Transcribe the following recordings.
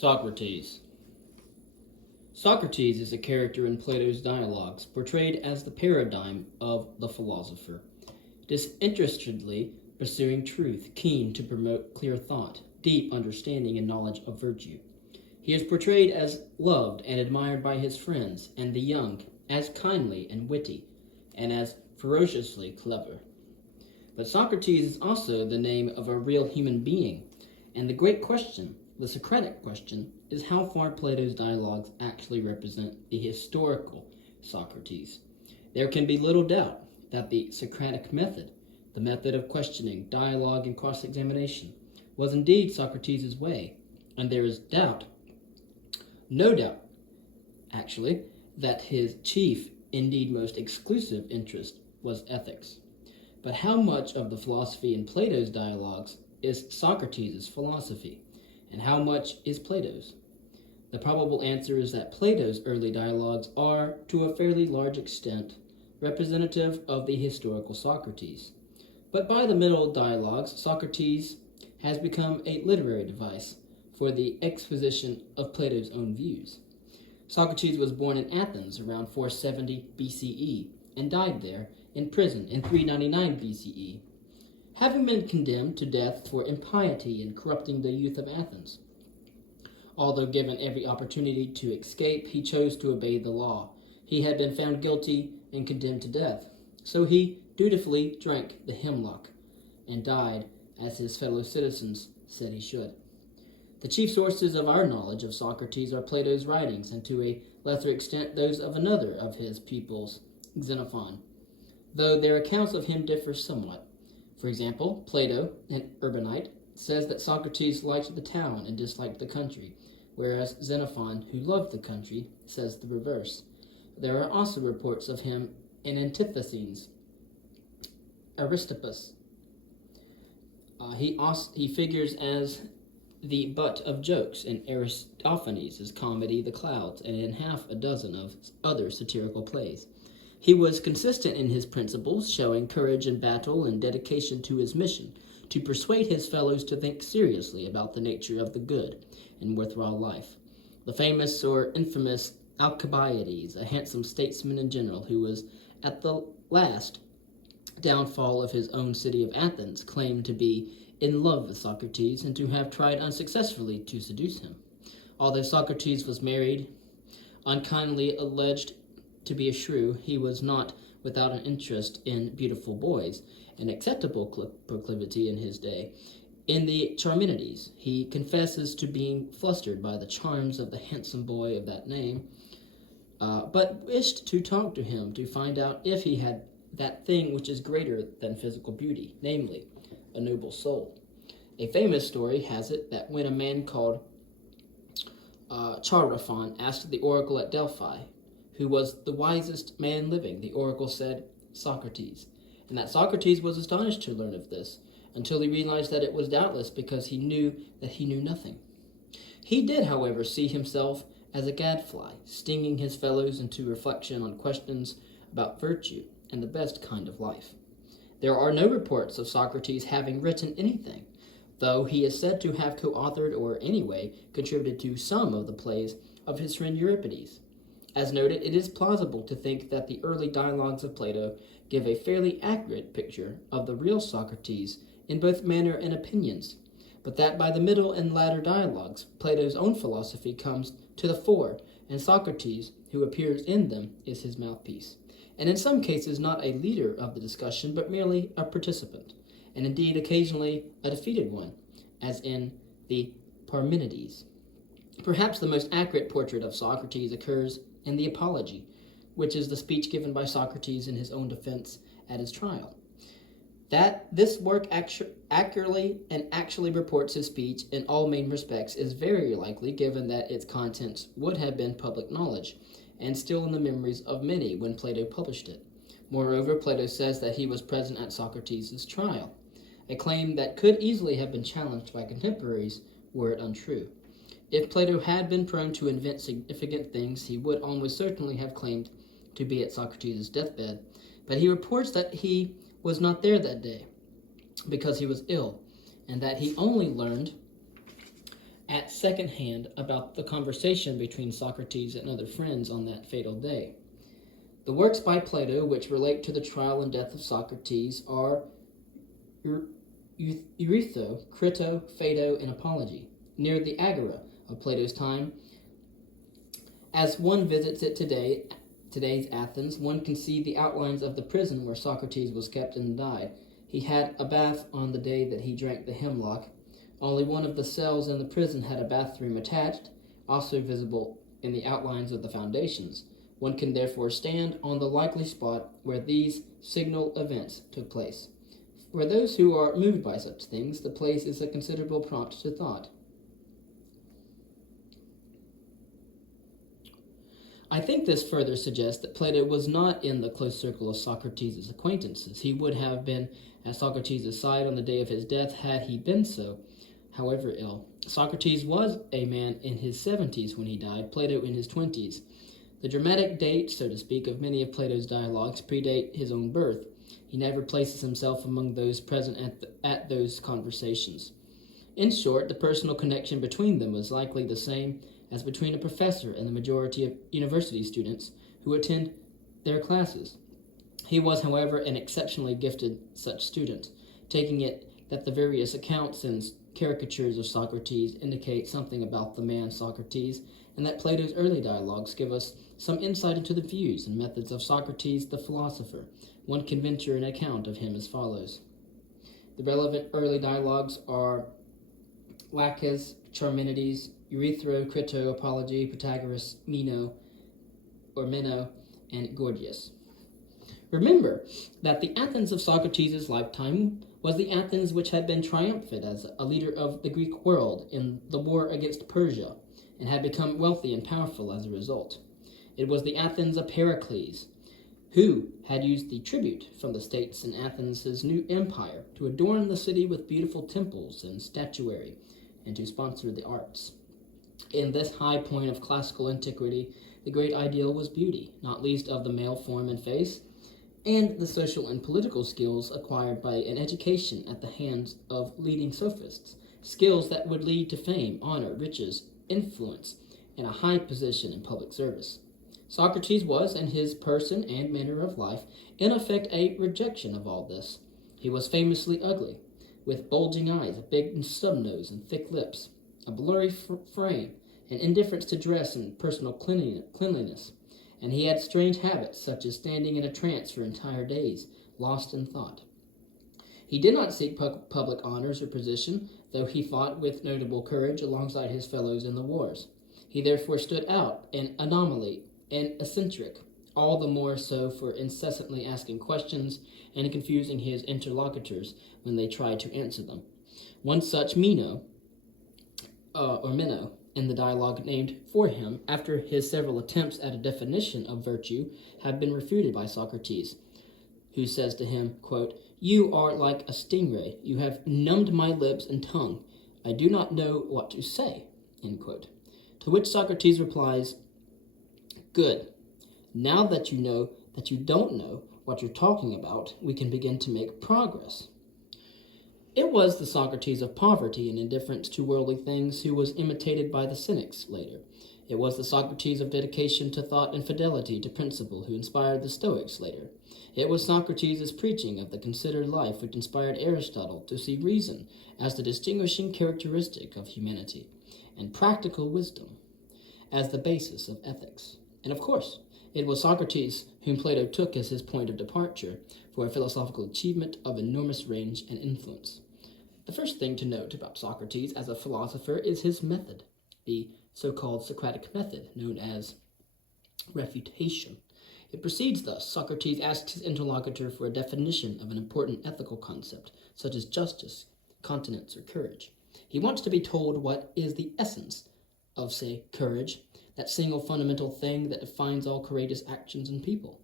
Socrates. Socrates is a character in Plato's dialogues, portrayed as the paradigm of the philosopher, disinterestedly pursuing truth, keen to promote clear thought, deep understanding, and knowledge of virtue. He is portrayed as loved and admired by his friends and the young, as kindly and witty, and as ferociously clever. But Socrates is also the name of a real human being, and the great question, the Socratic question, is how far Plato's dialogues actually represent the historical Socrates. There can be little doubt that the Socratic method, the method of questioning, dialogue, and cross-examination, was indeed Socrates' way, and there is no doubt, actually, that his chief, indeed most exclusive interest was ethics. But how much of the philosophy in Plato's dialogues is Socrates' philosophy, and how much is Plato's? The probable answer is that Plato's early dialogues are, to a fairly large extent, representative of the historical Socrates. But by the middle dialogues, Socrates has become a literary device for the exposition of Plato's own views. Socrates was born in Athens around 470 BCE and died there in prison in 399 BCE, having been condemned to death for impiety and corrupting the youth of Athens. Although given every opportunity to escape, he chose to obey the law. He had been found guilty and condemned to death, so he dutifully drank the hemlock and died as his fellow citizens said he should. The chief sources of our knowledge of Socrates are Plato's writings, and to a lesser extent those of another of his pupils, Xenophon, though their accounts of him differ somewhat. For example, Plato, an urbanite, says that Socrates liked the town and disliked the country, whereas Xenophon, who loved the country, says the reverse. There are also reports of him in Antitheses. Aristippus. He figures as the butt of jokes in Aristophanes' comedy The Clouds and in half a dozen of other satirical plays. He was consistent in his principles, showing courage in battle and dedication to his mission, to persuade his fellows to think seriously about the nature of the good and worthwhile life. The famous or infamous Alcibiades, a handsome statesman and general who was at the last downfall of his own city of Athens, claimed to be in love with Socrates and to have tried unsuccessfully to seduce him. Although Socrates was married, unkindly alleged to be a shrew, he was not without an interest in beautiful boys, an acceptable proclivity in his day. In the Charminides, he confesses to being flustered by the charms of the handsome boy of that name, but wished to talk to him to find out if he had that thing which is greater than physical beauty, namely, a noble soul. A famous story has it that when a man called Chaerephon asked the oracle at Delphi, who was the wisest man living, the oracle said, Socrates, and that Socrates was astonished to learn of this, until he realized that it was doubtless because he knew that he knew nothing. He did, however, see himself as a gadfly, stinging his fellows into reflection on questions about virtue and the best kind of life. There are no reports of Socrates having written anything, though he is said to have co-authored or anyway contributed to some of the plays of his friend Euripides. As noted, it is plausible to think that the early dialogues of Plato give a fairly accurate picture of the real Socrates in both manner and opinions, but that by the middle and latter dialogues, Plato's own philosophy comes to the fore, and Socrates, who appears in them, is his mouthpiece, and in some cases not a leader of the discussion, but merely a participant, and indeed occasionally a defeated one, as in the Parmenides. Perhaps the most accurate portrait of Socrates occurs in the Apology, which is the speech given by Socrates in his own defense at his trial. That this work accurately and actually reports his speech in all main respects is very likely, given that its contents would have been public knowledge, and still in the memories of many when Plato published it. Moreover, Plato says that he was present at Socrates' trial, a claim that could easily have been challenged by contemporaries were it untrue. If Plato had been prone to invent significant things, he would almost certainly have claimed to be at Socrates' deathbed, but he reports that he was not there that day because he was ill, and that he only learned at second hand about the conversation between Socrates and other friends on that fatal day. The works by Plato which relate to the trial and death of Socrates are Euthyphro, Crito, Phaedo, and Apology. Near the Agora of Plato's time, as one visits it today's Athens, one can see the outlines of the prison where Socrates was kept and died. He had a bath on the day that he drank the hemlock. Only one of the cells in the prison had a bathroom attached, also visible in the outlines of the foundations. One can therefore stand on the likely spot where these signal events took place. For those who are moved by such things, the place is a considerable prompt to thought. I think this further suggests that Plato was not in the close circle of Socrates' acquaintances. He would have been at Socrates' side on the day of his death had he been so, however ill. Socrates was a man in his 70s when he died, Plato in his 20s. The dramatic date, so to speak, of many of Plato's dialogues predate his own birth. He never places himself among those present at those conversations. In short, the personal connection between them was likely the same as between a professor and the majority of university students who attend their classes. He was, however, an exceptionally gifted such student, taking it that the various accounts and caricatures of Socrates indicate something about the man Socrates, and that Plato's early dialogues give us some insight into the views and methods of Socrates the philosopher. One can venture an account of him as follows. The relevant early dialogues are Laches, Charminides, Euthyphro, Crito, Apology, Protagoras, Meno, and Gorgias. Remember that the Athens of Socrates' lifetime was the Athens which had been triumphant as a leader of the Greek world in the war against Persia, and had become wealthy and powerful as a result. It was the Athens of Pericles, who had used the tribute from the states in Athens' new empire to adorn the city with beautiful temples and statuary, and to sponsor the arts. In this high point of classical antiquity, the great ideal was beauty, not least of the male form and face, and the social and political skills acquired by an education at the hands of leading sophists, skills that would lead to fame, honor, riches, influence, and a high position in public service. Socrates was, in his person and manner of life, in effect a rejection of all this. He was famously ugly, with bulging eyes, a big snub nose, and thick lips, a blurry frame, an indifference to dress and personal cleanliness, and he had strange habits, such as standing in a trance for entire days, lost in thought. He did not seek public honors or position, though he fought with notable courage alongside his fellows in the wars. He therefore stood out, an anomaly, and eccentric, all the more so for incessantly asking questions and confusing his interlocutors when they tried to answer them. One such Meno, in the dialogue named for him, after his several attempts at a definition of virtue have been refuted by Socrates, who says to him, quote, "You are like a stingray. You have numbed my lips and tongue. I do not know what to say," end quote. To which Socrates replies, "Good. Now that you know that you don't know what you're talking about, we can begin to make progress." It was the Socrates of poverty and indifference to worldly things who was imitated by the Cynics later. It was the Socrates of dedication to thought and fidelity to principle who inspired the Stoics later. It was Socrates' preaching of the considered life which inspired Aristotle to see reason as the distinguishing characteristic of humanity, and practical wisdom as the basis of ethics. And of course, it was Socrates whom Plato took as his point of departure for a philosophical achievement of enormous range and influence. The first thing to note about Socrates as a philosopher is his method, the so-called Socratic method, known as refutation. It proceeds thus. Socrates asks his interlocutor for a definition of an important ethical concept, such as justice, continence, or courage. He wants to be told what is the essence of, say, courage, that single fundamental thing that defines all courageous actions in people.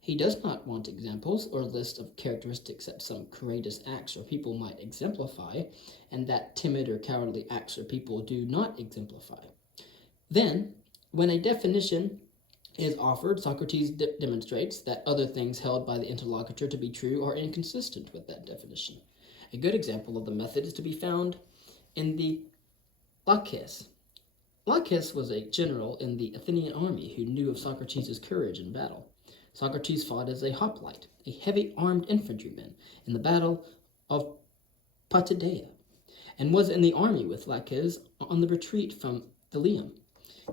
He does not want examples or a list of characteristics that some courageous acts or people might exemplify, and that timid or cowardly acts or people do not exemplify. Then, when a definition is offered, Socrates demonstrates that other things held by the interlocutor to be true are inconsistent with that definition. A good example of the method is to be found in the Laches. Laches was a general in the Athenian army who knew of Socrates' courage in battle. Socrates fought as a hoplite, a heavy armed infantryman, in the battle of Potidaea, and was in the army with Laches on the retreat from Delium.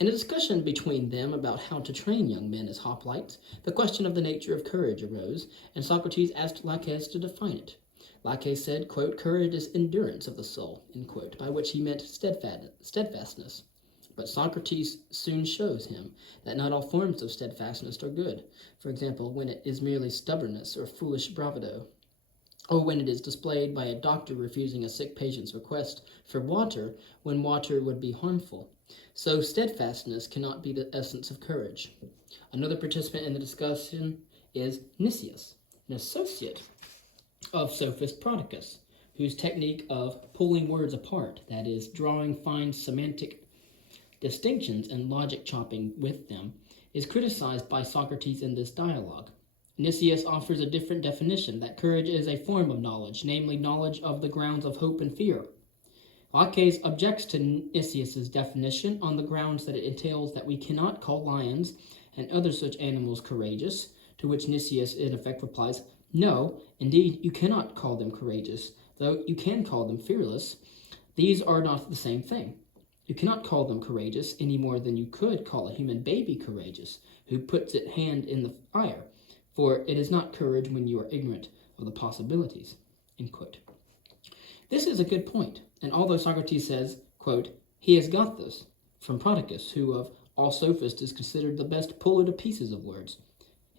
In a discussion between them about how to train young men as hoplites, the question of the nature of courage arose, and Socrates asked Laches to define it. Laches said, quote, "Courage is endurance of the soul," end quote, by which he meant steadfastness. But Socrates soon shows him that not all forms of steadfastness are good. For example, when it is merely stubbornness or foolish bravado, or when it is displayed by a doctor refusing a sick patient's request for water when water would be harmful. So steadfastness cannot be the essence of courage. Another participant in the discussion is Nicias, an associate of sophist Prodicus, whose technique of pulling words apart, that is, drawing fine semantic distinctions and logic chopping with them, is criticized by Socrates in this dialogue. Nicias offers a different definition, that courage is a form of knowledge, namely knowledge of the grounds of hope and fear. Laches objects to Nicias' definition on the grounds that it entails that we cannot call lions and other such animals courageous, to which Nicias in effect replies, "No, indeed, you cannot call them courageous, though you can call them fearless. These are not the same thing. You cannot call them courageous any more than you could call a human baby courageous, who puts its hand in the fire, for it is not courage when you are ignorant of the possibilities." End quote. This is a good point, and although Socrates says, quote, "He has got this," from Prodicus, who of all sophists is considered the best puller to pieces of words,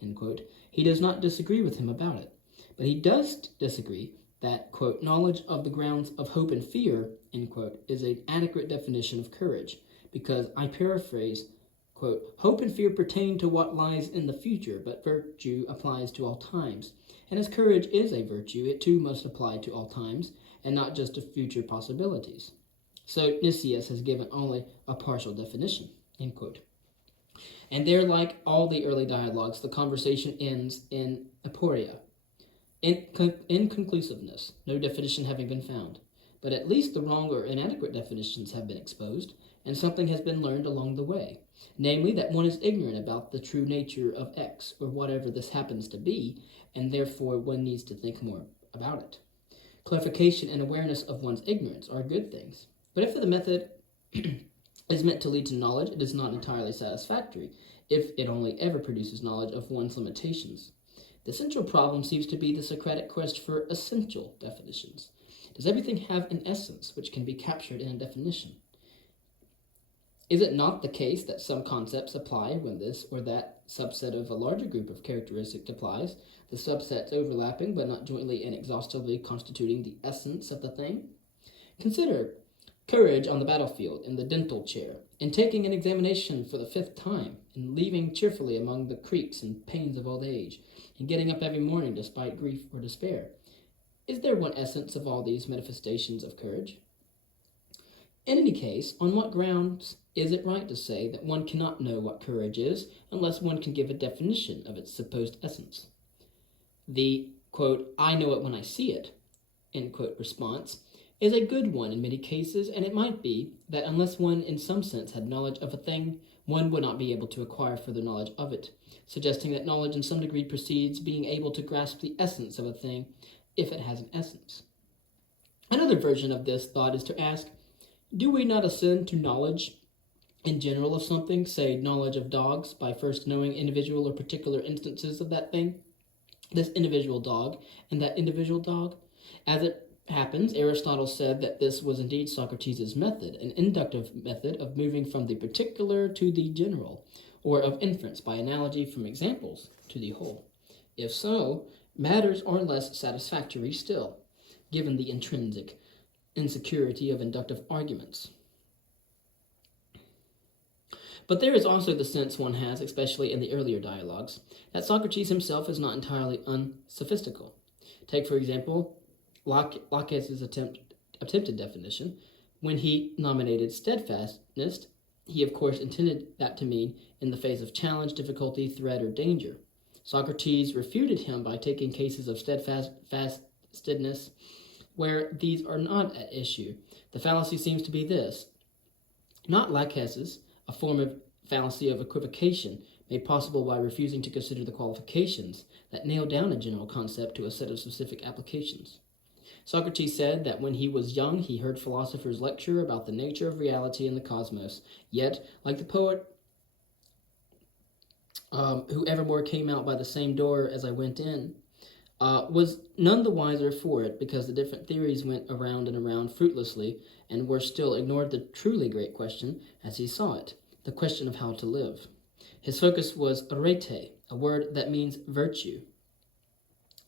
end quote, he does not disagree with him about it. But he does disagree that, quote, "knowledge of the grounds of hope and fear," end quote, is an adequate definition of courage, because, I paraphrase, quote, "hope and fear pertain to what lies in the future, but virtue applies to all times. And as courage is a virtue, it too must apply to all times, and not just to future possibilities." So Nicias has given only a partial definition, end quote. And there, like all the early dialogues, the conversation ends in aporia, inconclusiveness, no definition having been found. But at least the wrong or inadequate definitions have been exposed, and something has been learned along the way, namely that one is ignorant about the true nature of X, or whatever this happens to be, and therefore one needs to think more about it. Clarification and awareness of one's ignorance are good things, but if the method is meant to lead to knowledge, it is not entirely satisfactory, if it only ever produces knowledge of one's limitations. The central problem seems to be the Socratic quest for essential definitions. Does everything have an essence which can be captured in a definition? Is it not the case that some concepts apply when this or that subset of a larger group of characteristics applies, the subsets overlapping but not jointly and exhaustively constituting the essence of the thing? Consider courage on the battlefield, in the dental chair, in taking an examination for the 5th time, in leaving cheerfully among the creaks and pains of old age, in getting up every morning despite grief or despair. Is there one essence of all these manifestations of courage? In any case, on what grounds is it right to say that one cannot know what courage is unless one can give a definition of its supposed essence? The, quote, "I know it when I see it," end quote, response is a good one in many cases, and it might be that unless one in some sense had knowledge of a thing, one would not be able to acquire further knowledge of it, suggesting that knowledge in some degree precedes being able to grasp the essence of a thing if it has an essence. Another version of this thought is to ask, do we not ascend to knowledge in general of something, say knowledge of dogs, by first knowing individual or particular instances of that thing, this individual dog, and that individual dog? As it happens, Aristotle said that this was indeed Socrates' method, an inductive method of moving from the particular to the general, or of inference by analogy from examples to the whole. If so, matters are less satisfactory still, given the intrinsic insecurity of inductive arguments. But there is also the sense one has, especially in the earlier dialogues, that Socrates himself is not entirely unsophistical. Take, for example, Laches' attempted definition. When he nominated steadfastness, he of course intended that to mean in the face of challenge, difficulty, threat, or danger. Socrates refuted him by taking cases of steadfastness where these are not at issue. The fallacy seems to be this: not lachesis, a form of fallacy of equivocation made possible by refusing to consider the qualifications that nail down a general concept to a set of specific applications. Socrates said that when he was young, he heard philosophers lecture about the nature of reality and the cosmos, yet, like the poet, who evermore came out by the same door as I went in, was none the wiser for it, because the different theories went around and around fruitlessly and were still ignored the truly great question as he saw it, the question of how to live. His focus was arete, a word that means virtue,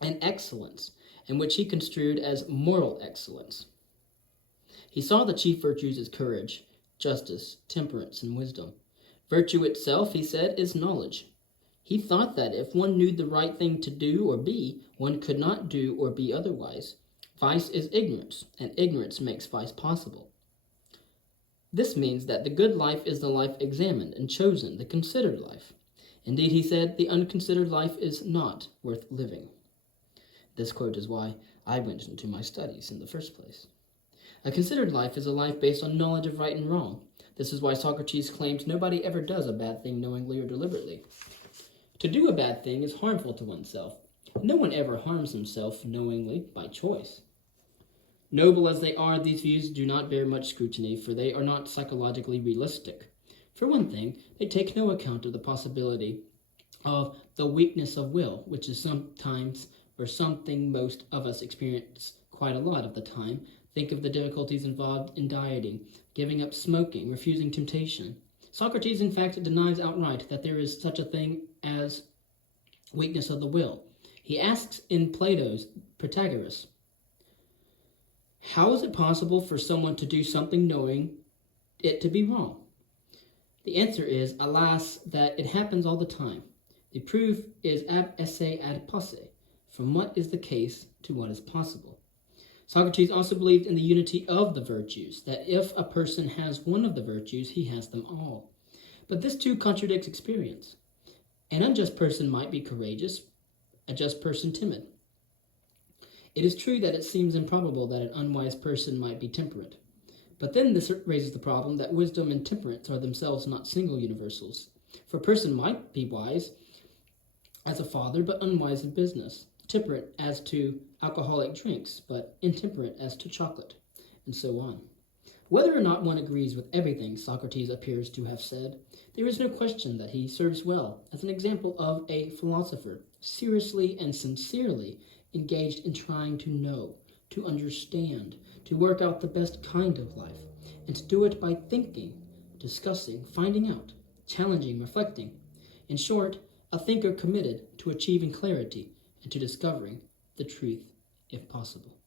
and excellence, and which he construed as moral excellence. He saw the chief virtues as courage, justice, temperance, and wisdom. Virtue itself, he said, is knowledge. He thought that if one knew the right thing to do or be, one could not do or be otherwise. Vice is ignorance, and ignorance makes vice possible. This means that the good life is the life examined and chosen, the considered life. Indeed, he said, the unconsidered life is not worth living. This quote is why I went into my studies in the first place. A considered life is a life based on knowledge of right and wrong. This is why Socrates claims nobody ever does a bad thing knowingly or deliberately. To do a bad thing is harmful to oneself. No one ever harms himself knowingly by choice. Noble as they are, these views do not bear much scrutiny, for they are not psychologically realistic. For one thing, they take no account of the possibility of the weakness of will, which is sometimes or something most of us experience quite a lot of the time. Think of the difficulties involved in dieting, giving up smoking, refusing temptation. Socrates, in fact, denies outright that there is such a thing as weakness of the will. He asks in Plato's Protagoras, how is it possible for someone to do something knowing it to be wrong? The answer is, alas, that it happens all the time. The proof is ab esse ad posse, from what is the case to what is possible. Socrates also believed in the unity of the virtues, that if a person has one of the virtues, he has them all. But this too contradicts experience. An unjust person might be courageous, a just person timid. It is true that it seems improbable that an unwise person might be temperate. But then this raises the problem that wisdom and temperance are themselves not single universals. For a person might be wise as a father, but unwise in business, temperate as to alcoholic drinks, but intemperate as to chocolate, and so on. Whether or not one agrees with everything Socrates appears to have said, there is no question that he serves well as an example of a philosopher seriously and sincerely engaged in trying to know, to understand, to work out the best kind of life, and to do it by thinking, discussing, finding out, challenging, reflecting. In short, a thinker committed to achieving clarity and to discovering the truth if possible.